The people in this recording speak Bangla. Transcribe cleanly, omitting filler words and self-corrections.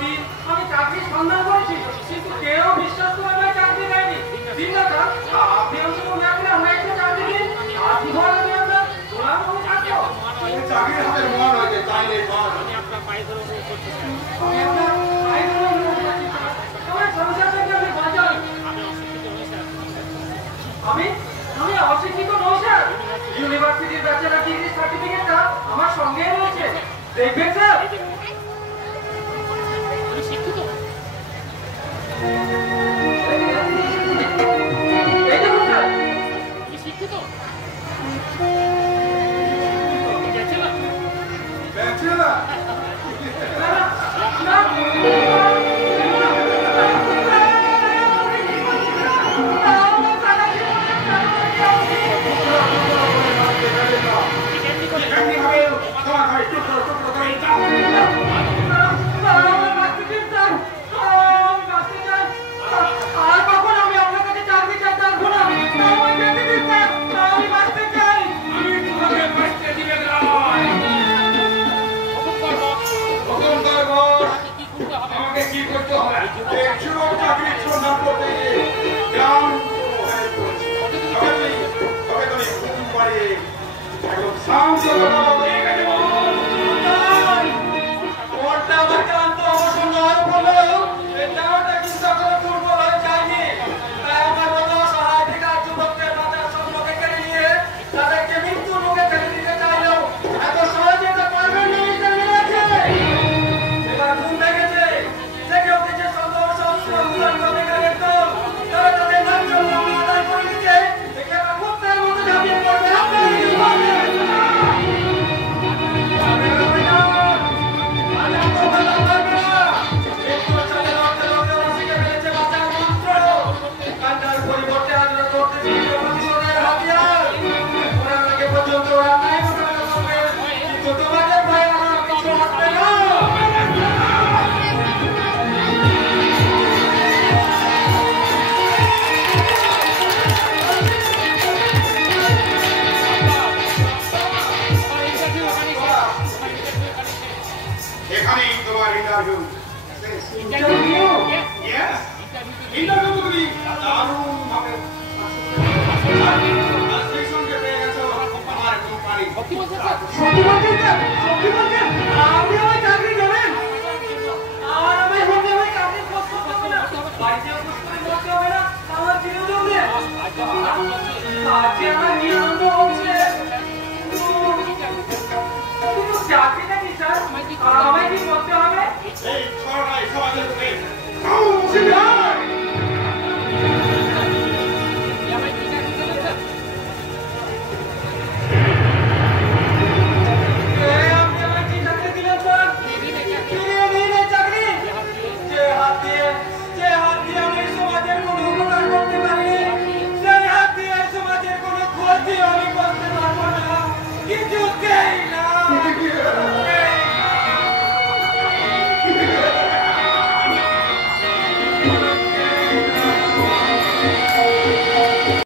দিন আমি চাকরির সন্ধান করেছি, কিন্তু কেউ বিশ্বাস করে আমায় চাকরি দেয়নি। দিন না স্যার, আপনি আমাকে মনে রাখলে আমার একটা চাকরি দিন, আজীবন আমি আপনার গোলাম হয়ে থাকবো। চাকরির হাতে মন হয়েছে, চাইলে আমি আপনার পায়ে ধরে অনুরোধ করছি স্যার। আমি আপনার পায়ে ধরে অনুরোধ করছি স্যার, আমার সংসার থেকে আমি বাঁচান। আমি অশিক্ষিত নই স্যার। ইউনিভার্সিটির ব্যাচেলর ডিগ্রি সার্টিফিকেটটা আমার সঙ্গে রয়েছে, দেখবেন স্যার। শিক্ষিত এই দেখুন স্যার, শিক্ষিত ব্যাচেলর চাকরি যে হাত দিয়ে